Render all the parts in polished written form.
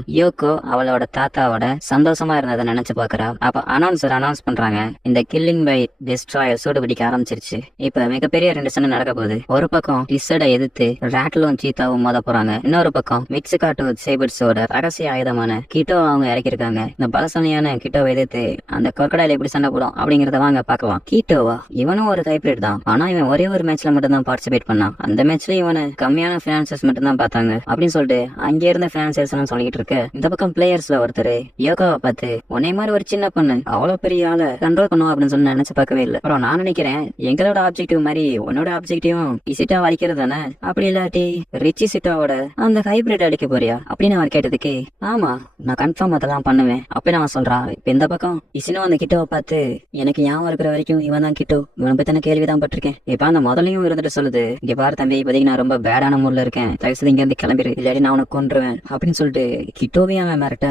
அப்புறம் யோகோ அவளோட தாத்தாவோட சந்தோஷமா இருந்ததை நினைச்சு பாக்குறா. அப்ப அனௌன்சர் அனௌன்ஸ் பண்றாங்க, இந்த கில்லிங் பை டெஸ்ட்ராயர் சூடு பிடிக்க ஆரம்பிச்சிருச்சு. இப்ப மிகப்பெரிய 2 சண்டை நடக்க போகுது. ஒரு பக்கம் லிசர்டை எதிர்த்து ராட்லும் சீத்தாவும் மோத போறாங்க. இன்னொரு பக்கம் மெக்சிகாட்டோ சேபர்ஸோட ரகசிய ஆயுதமான கிட்டோ அவங்க இறக்கிருக்காங்க. இந்த பலசாலியான கிட்டோவை எதிர்த்து அந்த கொர்க்கடையில எப்படி சண்டை போடும் அப்படிங்கறத வாங்க பாக்கலாம். கிட்டோவா இவனும் ஒரு டைப்ரேட் தான், ஆனா இவன் ஒரே ஒரு மேட்ச்ல மட்டும் தான் பார்ட்டிசிபேட் பண்ணான். அந்த மேட்ச்ல இவனை கம்மியான பினான்சர்ஸ் மட்டும் தான் பார்த்தாங்க அப்படின்னு சொல்லிட்டு அங்க இருந்த பினான்சர்ஸ் எல்லாம் சொல்லிட்டு இருக்கு. இந்த பக்கம் பிளேயர்ஸ்ல ஒருத்தர் யோகாவை பார்த்து, உன்னை மாதிரி ஒரு சின்ன பொண்ணு அவ்வளவு பெரிய ஆளை கண்ட்ரோல் பண்ணுவோம் அப்படின்னு சொல்லி நினைச்சு பார்க்கவே இல்லை. அப்புறம் நான் நினைக்கிறேன் எங்களோட ஆப்ஜெக்டிவ் மாதிரி உன்னோட ஆப்ஜெக்டிவும் இசிட்டா அடிக்கிறது தானே, அப்படி இல்லாட்டி ரிச்சி சிட்டாவோட அந்த ஹைபிரிட் அடிக்க போறியா அப்படின்னு அவர் கேட்டதுக்கு, ஆமா நான் கன்ஃபார்ம் அதெல்லாம் பண்ணுவேன் அப்படின்னு அவன் சொல்றான். இப்ப இந்த பக்கம் இசினோ அந்த கிட்டோவை பார்த்து, எனக்கு ஞாபகம் இருக்கிற வரைக்கும் இவன் தான் கிட்டோ, இவனை பத்தின கேள்விதான் பட்டிருக்கேன். இப்ப அந்த முதலையும் இருந்துட்டு சொல்லுது, இங்க பாரு தம்பி, இப்போதைக்கு நான் ரொம்ப பேடான மூட்ல இருக்கேன், தயவுசெய்து இங்க இருந்து கிளம்பிடு, இல்லாட்டி நான் உனக்கு கொன்றுவேன் அப்படின்னு சொல்லிட்டு கிட்டோவையும் அவன் மிரட்ட.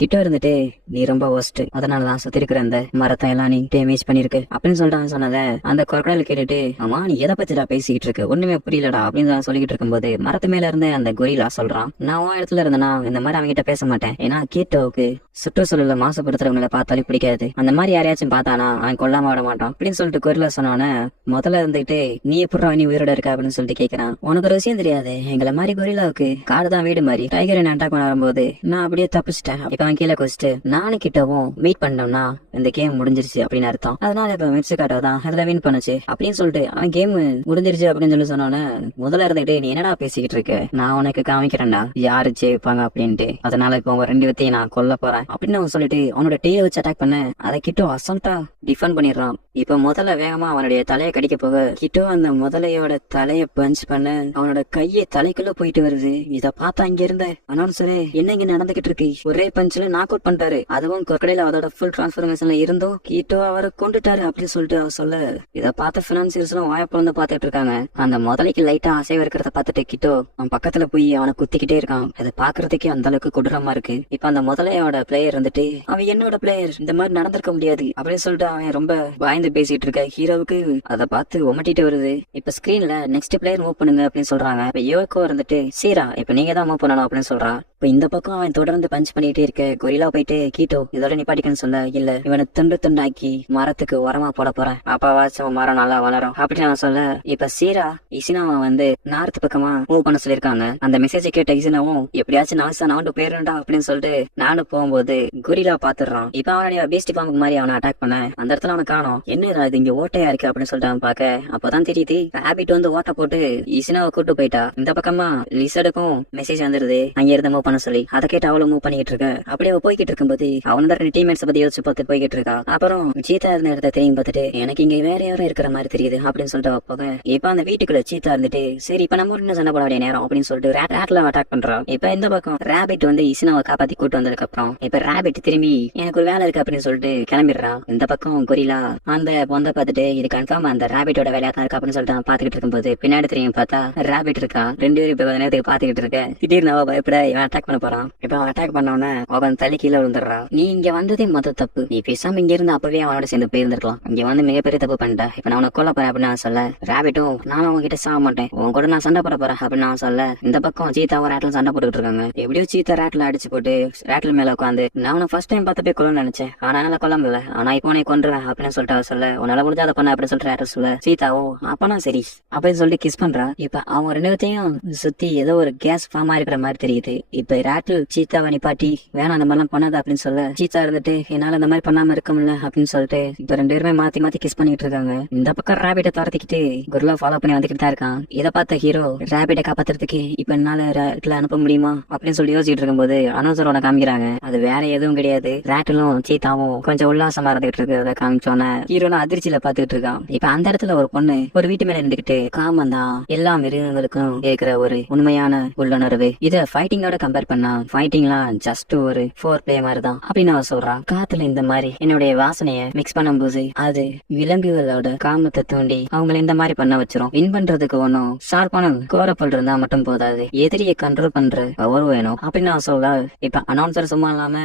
கிட்டோ இருந்துட்டு, நீ ரொம்ப ஒஸ்ட், அதனாலதான் சுத்தி இருக்கிற அந்த மரத்தை எல்லாம் நீ டேமேஜ் பண்ணிருக்கு அப்படின்னு சொல்லிட்டு சொன்னத அந்த கொரக்கடையில கேட்டுட்டு, ஆமா நீ எதை பத்திடா பேசிக்கிட்டு இருக்கு, ஒண்ணுமே புரியலடா அப்படின்னு சொல்லிக்கிட்டு இருக்கும்போது மரத்து மேல இருந்து அந்த கொரிலா சொல்றான், நான் உன் இடத்துல இருந்தேன்னா இந்த மாதிரி அவங்க கிட்ட பேச மாட்டேன். ஏன்னா கீட்டோவுக்கு சுற்றுச்சூழல மாசுபடுத்துறவங்களை பார்த்தாலே பிடிக்காது, அந்த மாதிரி யாரையாச்சும் பார்த்தானா அவன் கொல்லாம விட மாட்டான் அப்படின்னு சொல்லிட்டு கொரிலா சொன்னோன்னே முதல்ல இருந்துட்டு, நீ எப்படி நீ உயிரோட இருக்க அப்படின்னு சொல்லிட்டு கேட்கிறான். உனக்கு ஒரு விஷயம் தெரியாது, எங்களை மாதிரி கொரிலாவுக்கு காடுதான் வீடு மாதிரி, டைகர் என்ன அட்டாக் பண்ண வரும்போது நான் அப்படியே தப்பிச்சிட்டேன். இப்ப அவன் கீழே குதிச்சுட்டு நானும் கிட்டவும் மீட் பண்ணோம்னா இந்த கேம் முடிஞ்சிருச்சு அப்படின்னு அர்த்தம், அதனால இப்ப மெக்சிகாட்டோ தான் அதுல வின் பண்ணுச்சு அப்படின்னு சொல்லிட்டு அவன் கேம் முடிஞ்சிருச்சு அப்படின்னு சொல்லி சொன்னோன்னே முதல்ல இருந்துட்டு, நீ என்னடா பேசிக்கிட்டு இருக்க, நான் உனக்கு காமிக்கிறேன்டா யாரு ஜெயிப்பாங்க அப்படின்ட்டு, அதனால இப்ப உங்க 2 பேத்தையும் நான் கொல்ல போறேன் அப்படின்னு அவன் சொல்லிட்டு அவனோட டேயை வச்சு அட்டாக் பண்ண அதை கிட்டோ அசல்ட்டா டிஃபெண்ட் பண்ணிடுறான். இப்ப முதல்ல வேகமா அவனுடைய தலையை கடிக்க போக கிட்டோ அந்த முதலையோட தலைய பஞ்ச் பண்ண அவனோட கையை தலைக்குள்ள போயிட்டு வருது. இத பார்த்தா இங்க இருந்த அனௌன்சரே, என்ன இங்க நடந்துகிட்டு இருக்கு, ஒரே பஞ்ச்ல நாக் அவுட் பண்ணிட்டாரு, அதுவும் கொர்க்கடையில அதோட ஃபுல் டிரான்ஸ்பர்மேஷன்ல இருந்தும் கிட்டோ அவரை கொண்டுட்டாரு அப்படின்னு சொல்லிட்டு அவர் சொல்ல, இதை பார்த்த பினான்சியர்ஸ் எல்லாம் வாயப்பழந்து பாத்துட்டு இருக்காங்க. அந்த முதலைக்கு லைட்டா அசைவு இருக்கிறத பார்த்துட்டு கிட்டோ அவன் பக்கத்துல போய் அவனை குத்திக்கிட்டே இருக்கான். அதை பாக்குறதுக்கே அந்த அளவுக்கு கொடூரமா இருக்கு. இப்ப அந்த முதலையோட பிளேயர் வந்துட்டு, அவன் என்னோட பிளேயர், இந்த மாதிரி நடந்திருக்க முடியாது அப்படின்னு சொல்லிட்டு அவன் ரொம்ப பயந்து பேசிட்டு இருக்க ஹீரோவுக்கு அதை பார்த்து உமட்டிட்டு வருது. இப்ப ஸ்கிரீன்ல நெக்ஸ்ட் பிளேயர் மூவ் பண்ணுங்க அப்படின்னு சொல்றாங்க. இப்ப யோகோ இருந்துட்டு, சீரா இப்ப நீங்க தான் மூவ் பண்ணணும் அப்படின்னு சொல்றான். இப்ப இந்த பக்கம் அவன் தொடர்ந்து பஞ்ச் பண்ணிட்டே இருக்க கொரிலா போயிட்டு, கீட்டோ இதோட நிப்பாட்டிக்கன்னு சொல்ல, இல்ல இவனை துண்டு துண்டாக்கி மரத்துக்கு உரமா போட போறேன், அப்பாவாச்சும் மரம் நல்லா வளரும் அப்படின்னு நான் சொல்ல, இப்ப சீரா இசினாவை வந்து நார்த் பக்கமா மூவ் பண்ண சொல்லிருக்காங்க. அந்த மெசேஜ் கேட்ட இசினாவும், எப்படியாச்சும் நாண்டு போயிருண்டா அப்படின்னு சொல்லிட்டு நானும் போகும்போது கொரிலா பாத்துறான். இப்ப அவனுடைய பீஸ்ட் பாம்புக்கு மாதிரி அவனை அட்டாக் பண்ண அந்த இடத்துல அவனை காணோம். என்ன இது இங்க ஓட்டையா இருக்கு அப்படின்னு சொல்லிட்டு அவன் பாக்க, அப்பதான் தெரியுது ராபிட் வந்து ஓட்ட போட்டு இசினாவை கூட்டு போயிட்டா. இந்த பக்கமா லிசர்டுக்கும் மெசேஜ் வந்துருது அங்க இருந்து மூவ் பண்ண சொல்லி. அதை கேட்டு அவளும் மூவ் பண்ணிட்டு இருக்க. அப்படியே போய்கிட்டு இருக்கும்போது அவனோட 2 டீம்மேட்ஸ் பத்தி யோசிச்சு பார்த்து போய்கிட்டு இருக்கா. அப்புறம் சீத்தா இருந்த இடத்த தெரியும் பார்த்துட்டு, எனக்கு இங்க வேற யாரும் இருக்கிற மாதிரி தெரியுது அப்படின்னு சொல்லிட்டு போக, இப்ப அந்த வீட்டுக்குள்ள சீத்தா இருந்துட்டு, சரி இப்ப நம்ம இன்னும் சண்டை போட வேண்டிய நேரம் அப்படின்னு சொல்லிட்டு ரேட்ல அட்டாக் பண்றான். இப்ப இந்த பக்கம் ராபிட் வந்து இசினாவை காப்பாத்தி கூட்டு வந்ததுக்கு அப்புறம் இப்ப ராபிட் திரும்பி எனக்கு ஒரு வேலை இருக்கு அப்படின்னு சொல்லிட்டு கிளம்பிடுறான். இந்த பக்கம் கொரிலா அந்த பொந்த பார்த்துட்டு, இது கன்ஃபார்ம் அந்த ராபிட்டோட வேலையா தான் இருக்கு அப்படின்னு சொல்லிட்டு பாத்துக்கிட்டு இருக்கும்போது பின்னாடி தெரியும் பார்த்தா ராபிட் இருக்கான். 2 பேரும் இப்ப கொஞ்ச நேரத்துக்கு பாத்துக்கிட்டு இருக்க. திடீர்னு அவ பயப்பட இவன் அட்டாக் பண்ண போறான். இப்ப அவன் அட்டாக் பண்ணோன்னே அவன் தள்ளி கீழே விழுந்துடுறான். நீ இங்க வந்ததே மொத்த தப்பு, நீ பேசாம இங்க இருந்து அப்பவே அவனோட சேர்ந்து போயிருந்திருக்கலாம், இங்க வந்து மிகப்பெரிய தப்பு பண்ணிட்ட, இப்ப நான் உனக்கு கொல்ல போறேன் அப்படின்னு நான் சொல்ல, ராபிட்டும் நானும் அவங்க கிட்ட சாக மாட்டேன், உன் கூட நான் சண்டை போட போறேன் அப்படின்னு நான் சொல்ல, இந்த பக்கம் சீத்தாவும் ரேட்டில் சண்டை போட்டுக்கிட்டு இருக்காங்க. எப்படியோ சீத்தா ரேட்டில் அடிச்சு போட்டு ரேட்டில் மேல உட்காந்து, நான் உன ஃபர்ஸ்ட் டைம் பார்த்து போய் கொல்லணும்னு நினைச்சேன், ஆனா என்னால கொல்ல முடியல, ஆனா இப்போ உனக்கு கொண்டுருவேன் அப்படின்னு சொல்லிட்டு அவ சொல்ல, உன்னால முடிஞ்சா அதை பண்ண அப்படின்னு சொல்லிட்டு ரேட்டில் சொல்ல, சீத்தாவோ அப்பனா சரி அப்படின்னு சொல்லிட்டு கிஸ் பண்றா. இப்ப அவங்க 2 பேத்தையும் சுத்தி ஏதோ ஒரு கேஸ் ஃபார்ம் இருக்கிற மாதிரி தெரியுது. இப்ப ரேட்டில் சீத்தாவை நிப்பாட்டி வேணாம் அந்த மாதிரிலாம் பண்ணாத அப்படின்னு சொல்ல, சீத்தா இருந்துட்டு என்னால அந்த மாதிரி பண்ணாம இருக்க முடியல அப்படின்னு சொல்லிட்டு இப்ப 2 பேருமே மாத்தி மாத்தி கிஸ் பண்ணிட்டு இருக்காங்க. இந்த பக்கம் ராபிட்ட துரத்திக்கிட்டு குருலா ஃபாலோ பண்ணி வந்துகிட்டு தான் இருக்கான். இதை பார்த்த ஹீரோ ராபிட்ட காப்பாத்துறதுக்கு இப்ப என்னால ரேட்ல அனுப்ப முடியுமா அப்படின்னு சொல்லி யோசிச்சுட்டு இருக்கும்போது அனௌன்சரோட காமிக்கிறாங்க. அது வேற எதுவும் கிடையாது, ரேட்டிலும் சீத்தாவும் கொஞ்சம் உல்லாசமா இருந்துகிட்டு இருக்கு. அதை காமிச்சோன்னே ஹீரோனா அதிர்ச்சியில பாத்துக்கிட்டு இருக்கான். இப்ப அந்த இடத்துல ஒரு பொண்ணு ஒரு வீட்டு மேல இருந்துகிட்டு, காமன் தான் எல்லா மிருகங்களுக்கும் இருக்கிற ஒரு உண்மையான உள்ளுணர்வு, இத ஃபைட்டிங்கோட கம்பேர் பண்ணா ஃபைட்டிங்லாம் ஜஸ்ட் ஒரு 4 மாதிரி தான் அப்படின்னு அவ சொல்றான். காத்துல இந்த மாதிரி என்னுடைய வாசனைய மிக்ஸ் பண்ணும்போது அது விலங்குகளோட காமத்தை தூண்டி அவங்களை இந்த மாதிரி பண்ண வச்சிரும். வின் பண்றதுக்கு ஒன்னும் ஷார்ப்பான கோரப்பல் இருந்தா மட்டும் போதாது, எதிரியை கண்ட்ரோல் பண்ற பவர் வேணும் அப்படின்னு அவன் சொல்ல. இப்ப அனௌன்சர் சும்மா இல்லாம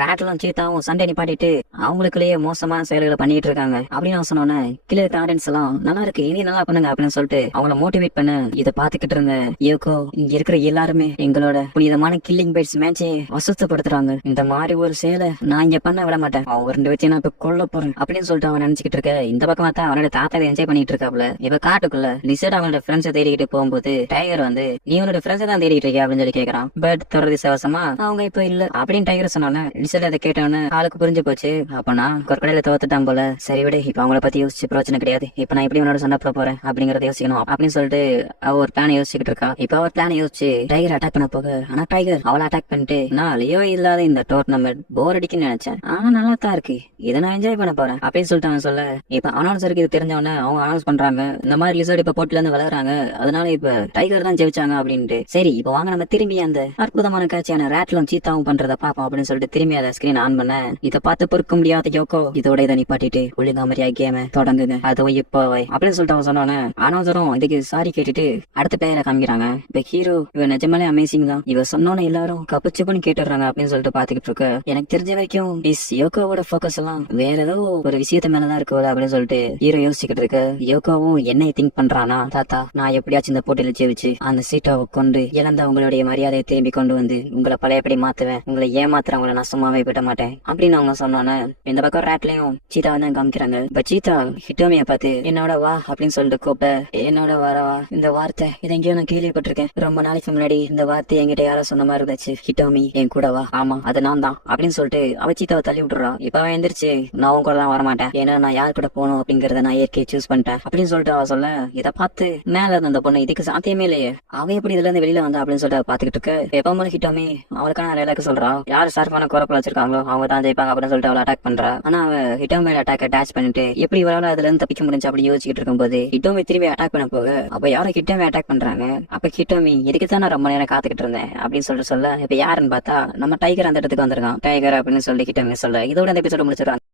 ரேட்லும் சீத்தாவும் சண்டை நிப்பாட்டிட்டு அவங்களுக்குள்ளேயே மோசமான செயல்களை பண்ணிட்டு இருக்காங்க அப்படின்னு அவன் சொன்னோன்னே கீழே இருக்க ஆடியன்ஸ் எல்லாம் நல்லா இருக்கு, இனி நல்லா பண்ணுங்க அப்படின்னு சொல்லிட்டு அவங்கள மோட்டிவேட் பண்ண இதை பாத்துக்கிட்டு இருந்த யோகோ, இங்க இருக்கிற எல்லாருமே எங்களோட புனிதமான கில்லிங் பைட்ஸ் மேட்சே அசுத்தப்படுத்துறாங்க. இந்த மாதிரி ஒரு செயலை நான் இங்க பண்ண விட மாட்டேன். அவன் ரெண்டு வச்சு நான் இப்ப கொல்ல போறேன் அப்படின்னு சொல்லிட்டு அவன் நினைச்சுக்கிட்டு இருக்க. இந்த பக்கமா தான் அவனோட தாத்தாவை என்ஜாய் பண்ணிட்டு இருக்காப்ல. இப்ப காட்டுக்குள்ள லிசர்ட் அவனோட ஃப்ரெண்ட்ஸை தேடிக்கிட்டு போகும்போது டைகர் வந்து நீ உன்னோட ஃப்ரெண்ட்ஸை தான் தேடிட்டு இருக்கியா அப்படின்னு சொல்லி கேக்குறான். பட் தொடர்ந்து சவசமா அவங்க இப்ப இல்ல அப்படின்னு டைகர் சொன்னானே. லிசர்ட் அதை கேட்டவன ஆளுக்கு புரிஞ்சு போச்சு. அப்பனா கொற்கடையில தோத்துட்டான் போல. சரி விட இப்ப அவங்கள பத்தி யோசிச்சு பிரச்சனை கிடையாது. இப்ப நான் எப்படி உன்னோட சண்டை போட போறேன் அப்படிங்கறத யோசிக்கணும் அப்படின்னு சொல்லிட்டு அவ ஒரு பிளான் யோசிச்சுக்கிட்டு இருக்கா. இப்ப அவர் பிளான் யோசிச்சு டைகர் அட்டாக் பண்ண போக, ஆனா டைகர் அவளை அட்டாக் பண்ணிட்டு நான் லியோ இல்லாத இந்த டோர்னமெண்ட் போர் அடிக்குன்னு நினைச்சேன். ஆனா நல்லா தான் இருக்கு, இதை நான் என்ஜாய் பண்ண போறேன் அப்படின்னு சொல்லிட்டு அவன் சொல்ல. இப்ப அனௌன்சருக்கு இது தெரிஞ்சவன அவங்க அனௌன்ஸ் பண்றாங்க இந்த மாதிரி லிசர்ட் இப்ப போட்டில இருந்து விளையாடுறாங்க, அதனால இப்ப டைகர் தான் ஜெயிச்சாங்க அப்படின்ட்டு. சரி இப்ப வாங்க நம்ம திரும்பி அந்த அற்புதமான காட்சியான ரேட்லும் சீத்தாவும் பண்றத பாப்போம் அப்படின்னு சொல்லிட்டு திரும்பி அதை ஸ்கிரீன் ஆன் பண்ண. இதை பார்த்து பொறுக்க முடியாத யோகோ இதோட இதை நிப்பாட்டிட்டு ஒழுங்கா மாதிரியா கேம தொடங்குங்க அதோ இப்போ அப்படின்னு சொல்லிட்டு அவன் சொன்னானே. அனௌன்சரும் இதுக்கு சாரி கேட்டுட்டு அடுத்த பேரை காமிக்கிறாங்க. இப்ப ஹீரோ இவ நிஜமாலே அமேசிங் தான், இவ சொன்னோன்னு எல்லாரும் கப்புச்சுப்புன்னு கேட்டுறாங்க அப்படின்னு சொல்லிட்டு பாத்துக்கிட்டு இருக்க. எனக்கு தெரிஞ்ச வரைக்கும் மிஸ் யோகோவோட போக்கஸ் எல்லாம் வேற ஏதோ ஒரு விஷயத்த மேலதான் இருக்கு அப்படின்னு சொல்லிட்டு ஹீரோ யோசிச்சுக்கிட்டு இருக்கு. யோகோவும் என்ன திங்க் பண்றானா, தாத்தா நான் எப்படியாச்சும் இந்த போட்டியில ஜெயிச்சு அந்த சீட்டாவை கொண்டு இழந்த உங்களுடைய மரியாதையை திரும்பி கொண்டு வந்து உங்களை பழையபடி மாத்துவேன், உங்களை ஏமாத்துறவங்களை நான் சும்மாவே விட மாட்டேன் அப்படின்னு அவங்க சொன்னானே. இந்த பக்கம் ரேட்லயும் சீதா வந்து காமிக்கிறாங்க. இப்ப சீதா ஹிட்டோமிய பார்த்து என்னோட வா அப்படின்னு சொல்லிட்டு கூப்பிட, என்னோட வரவா இந்த வார்த்தை இதை எங்கேயோ நான் கேள்விப்பட்டிருக்கேன், ரொம்ப நாளைக்கு முன்னாடி இந்த வார்த்தை என்கிட்ட யாரோ சொன்ன மாதிரி இருந்துச்சு, ஹிட்டோமி என் கூட வா. ஆமா அது நான் தான் அப்படின்னு சொல்லிட்டு அவ சீத்தாவை தள்ளி விட்டுறா. இப்ப அவன் எந்திரிச்சு நான் உன் கூட தான் வரமாட்டேன், ஏன்னா நான் யார் கூட போகணும் அப்படிங்கறத நான் இயற்கையை சூஸ் பண்ணிட்டேன் அப்படின்னு சொல்லிட்டு அவ சொல்ல. இதை பார்த்து மேல இருந்த அந்த பொண்ணு இதுக்கு சாத்தியமே இல்லையே, அவன் எப்படி இதுல இருந்து வெளியில வந்தா அப்படின்னு சொல்லிட்டு பாத்துக்கிட்டு இருக்க. எப்ப ஹிட்டோமி அவளுக்கான டைலாக் சொல்றா, யாரு சார்பான குறப்பல வச்சிருக்காங்களோ அவங்க தான் ஜெயிப்பாங்க அப்படின்னு சொல்லிட்டு அவளை அட்டாக் பண்றா. ஆனா அவ ஹிட்டோமியோட அட்டாக் அட்டாச் பண்ணிட்டு எப்படி இவளால அதுல இருந்து தப்பிக்க முடிஞ்சு அப்படி யோசிச்சுட்டு இருக்கும்போது ஹிட்டோமி திரும்பி அட்டாக் பண்ண போக அப்ப யாரும் ஹிட்டோமி அட்டாக் பண்றாங்க. அப்ப ஹிட்டோமி இதுக்கு தான் நான் ரொம்ப நேரம் காத்துக்கிட்டு இருந்தேன் அப்படின்னு சொல்லிட்டு சொல்ல. இப்ப யாருன்னு பார்த்தா நம்ம டைகர் அந்த இடத்துக்கு வந்திருக்கான். டைகர் அப்படின்னு சொல்லி ஹிட்டோமி சொல்ல. இதோட இந்த எபிசோட முடிச்சிருக்காங்க.